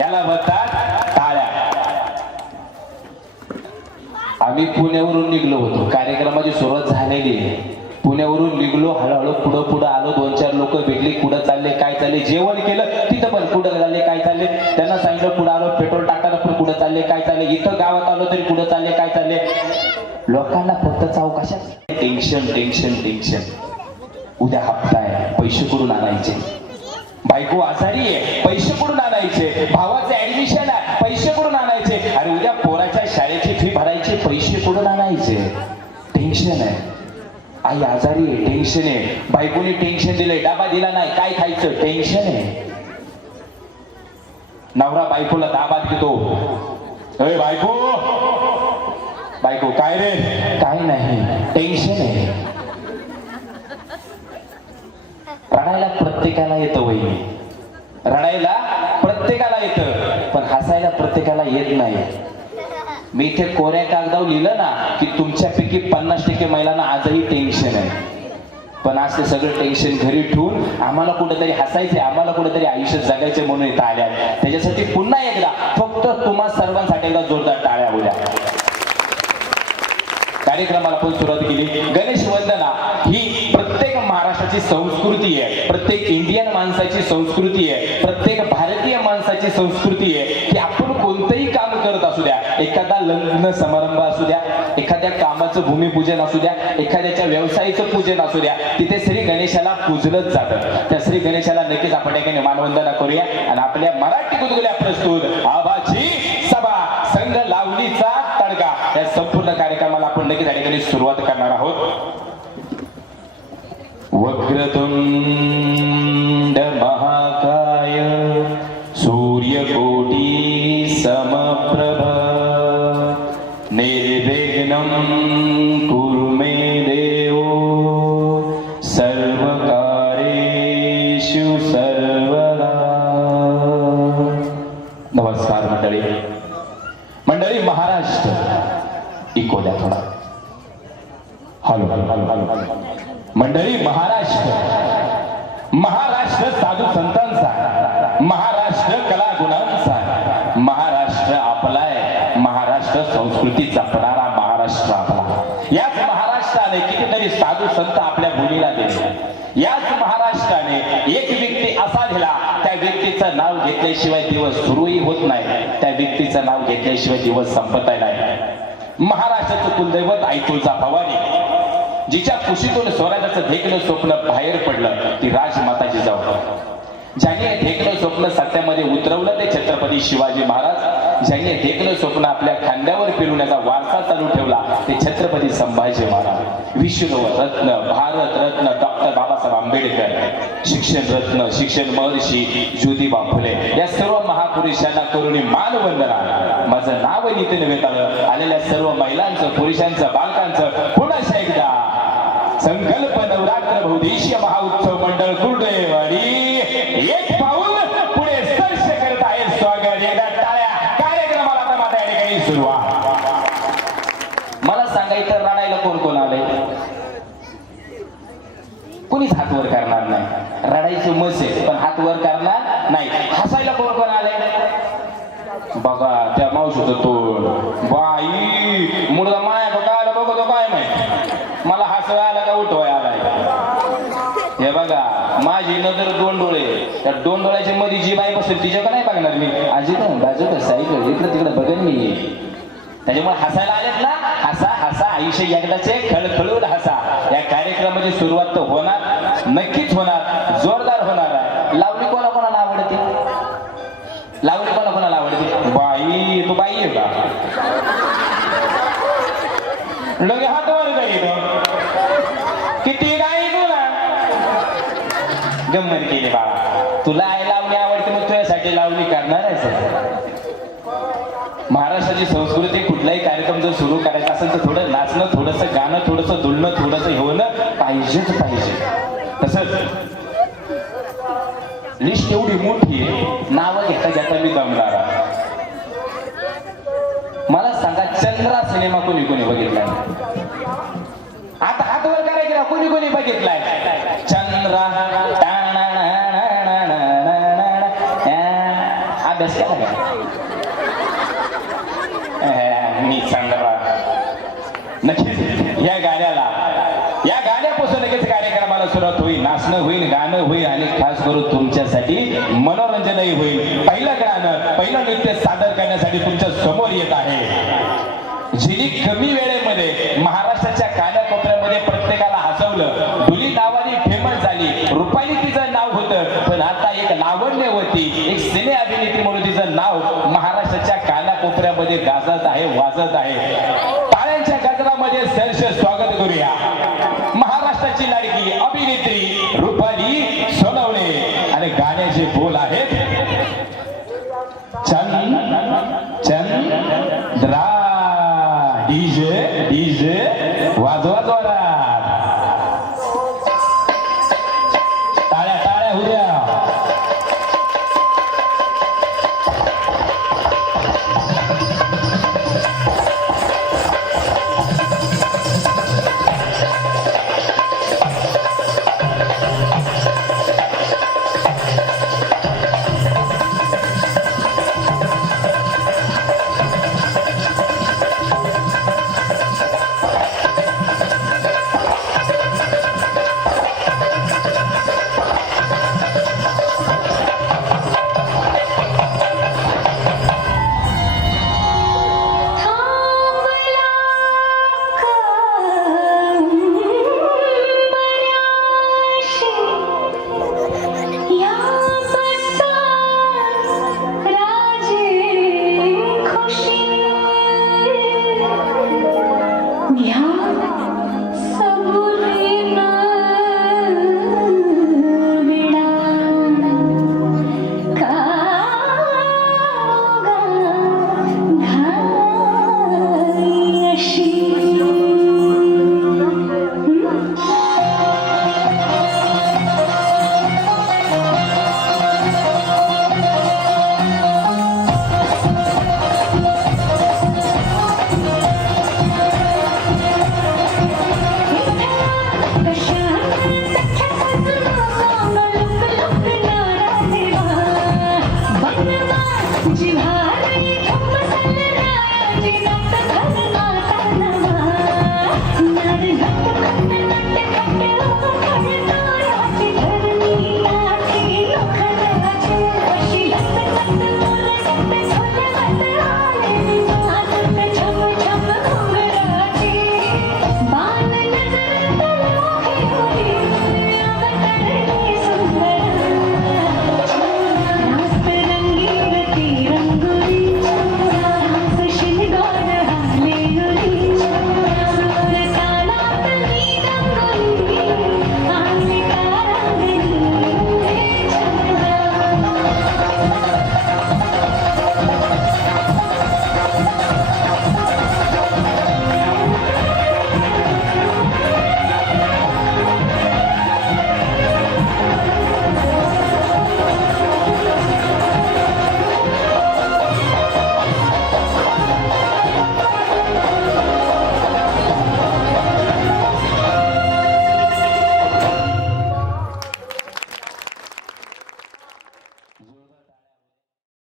याला म्हणतात टाळ्या आम्ही पुण्यावरून निघलो होतो. कार्यक्रमाची सुरुवात झालेली आहे. पुण्यावरून निघलो हळूहळू पुढं पुढं आलो. दोन चार लोक भेटली. कुठं चालले काय चालले? जेवण केलं. तिथं पण कुठं चालले काय चालले? त्यांना सांगितलं पुढं आलो. पेट्रोल टाकायला पण कुठं चालले काय चालले? इथं गावात आलो तरी कुठं चालले काय चालले? लोकांना फक्त चौकशात टेन्शन टेन्शन टेन्शन. उद्या हप्ता आहे. पैसे कुठून आणायचे? बायको आजारी आहे. पैसे कुठून आणायचे. भावाचे ऍडमिशन आहे. पैसे कुठून आणायचे? अरे उद्या पोराच्या शाळेची फी भरायची. पैसे कुठून आणायचे? टेन्शन आहे. आई आजारी आहे. टेन्शन आहे. बायकोने टेन्शन दिलंय. डाबा दिला नाही. काय खायचं? टेन्शन आहे. नवरा बायकोला दाबा देतो अरे बायको! बायको काय रे? काय नाही. टेन्शन आहे. रडायला प्रत्येकाला येतं वही रडायला प्रत्येकाला येतं पण हसायला प्रत्येकाला येत नाही. मी इथे कोऱ्या कागदावर लिहिलं ना की तुमच्यापैकी पन्नास टक्के महिलांना आजही टेन्शन आहे. पण आज ते सगळं टेन्शन घरी ठेवून आम्हाला कुठेतरी हसायचे आम्हाला कुठेतरी आयुष्य जगायचे म्हणून इथं आल्या त्याच्यासाठी पुन्हा एकदा फक्त तुम्हा सर्वांसाठी एकदा जोरदार टाळ्या होत्या कार्यक्रमाला पण सुरुवात केली. गणेश वंदना प्रत्येक महाराष्ट्राची संस्कृती आहे. प्रत्येक इंडियन माणसाची संस्कृती आहे. प्रत्येक भारतीय माणसाची संस्कृती आहे. की आपण कोणतंही काम करत असू द्या. एखादा लग्न समारंभ असू द्या एखाद्या कामाचं भूमिपूजन असू द्या एखाद्याच्या व्यवसायाचं पूजन असू द्या तिथे श्री गणेशाला पूजलंच जातं. त्या श्री गणेशाला नक्कीच आपण ठिकाणी मानवंदना करूया. आणि आपल्या मराठी गुदगुल्या प्रस्तुत आभाची सभा संघ लावणीचा तडका. या संपूर्ण कार्यक्रमाला आपण नक्कीच या ठिकाणी सुरुवात करणार आहोत. नमस्कार मंडळी महाराष्ट्र इको द्या थोडा. Hello hello hello hello. मंडळी महाराष्ट्र. महाराष्ट्र साधू संतांचा. महाराष्ट्र कला गुणांचा. महाराष्ट्र आपला आहे. महाराष्ट्र संस्कृती जपणारा महाराष्ट्र आपला. याच महाराष्ट्राने कितीतरी साधू संत आपल्या भूमीला दिले. याच महाराष्ट्राने एक व्यक्तीचं नाव घेतल्याशिवाय दिवस सुरूही होत नाही. त्या व्यक्तीचं नाव घेतल्याशिवाय दिवस संपत नाही. महाराष्ट्राचं कुलदैवत आई तुळजा भवानी जिच्या कुशीतून स्वराजाचं ढेकलं स्वप्न बाहेर पडलं ती राजमाताची जाऊ ज्याने ढेकलं स्वप्न सत्यामध्ये उतरवलं ते छत्रपती शिवाजी महाराज ज्यांनी देखलं स्वप्न आपल्या खांद्यावर फिरवण्याचा वारसा चालू ठेवला. ते छत्रपती संभाजी महाराज. विश्व रत्न भारत रत्न डॉक्टर बाबासाहेब आंबेडकर शिक्षण रत्न शिक्षण महर्षी ज्योतिबा फुले या सर्व महापुरुषांना करून मानवंदना. माझं नाव नितीन वेताळ. आलेल्या सर्व महिलांचं पुरुषांचं बालकांचं पुन्हा एकदा संकल्प नवरात्र बहुदेशीय महाउत्सव मंडळ कुर्डेवाडी एक पाऊल पुढे स्पर्श करत आहे स्वागत एकदा टाळ्या कार्यक्रमाला आता माझ्या या मला सांगायचं रडायला कोण कोण आलंय? कुणीच हात वर करणार नाही. रडायची मस आहे पण हात वर करणार नाही. हसायला कोण कोण आले बघा त्या मावशीचं तोड. बाई मुलगा माया तो आला बघतो काय माहीत मला हसवा आला का उठवाय आलाय? हे बघा माझी नजर दोन डोळे त्या दोन डोळ्याच्या मध्ये जी बाई बसेल तिच्याकडे लागणार मी. आजी काय बाजू का साईकडे इकडे तिकडे बघेन मी. त्याच्यामुळे हसायला आलेत ना? हसा हसा आयुष्य एकदाचे खळखळून हसा. या कार्यक्रमाची सुरुवात तर होणार नक्कीच होणार जोरदार होणार आहे. लावणी कोणा कोणाला आवडते? लावणी कोणा कोणाला आवडते? बाई तू बाई आहे का? लगे हात वर करीत किती गाई तुला? गंमत केली बाळा. तुला ते लावणी करणार आहे महाराष्ट्राची संस्कृती कुठलाही कार्यक्रम जर सुरू करायचा असेल तर थोडं नाचणं थोडंसं गाणं थोडंसं दुलणं थोडंसं होणं पाहिजेच पाहिजे. तसंच लिस्ट एवढी मोठी आहे नावं घेता घेता मी दमणार मला सांगा चंद्रा सिनेमा कोणी कोणी बघितलाय? आता हात वर करायचे कोणी कोणी बघितलाय? चंद्रा अभ्यास मी नक्कीच या गाण्याला या गाण्यापासून लगेच कार्यक्रमाला सुरुवात होईल नाचणं होईल गाणं होईल आणि खास करून तुमच्यासाठी मनोरंजनही होईल पहिलं गाणं पहिलं नृत्य सादर करण्यासाठी तुमच्यासमोर येत आहे जिनी कमी वेळेमध्ये महाराष्ट्राच्या कानाकोपऱ्यामध्ये लावण्यवती एक सिने अभिनेत्री म्हणून तिचं नाव महाराष्ट्राच्या कानाकोपऱ्यामध्ये गाजत आहे वाजत आहे. टाळ्यांच्या गजरामध्ये सर्ष स्वागत करूया. महाराष्ट्राची लाडकी अभिनेत्री रुपाली सोनवणे. आणि गाण्याचे बोल आहेत चंद 你啊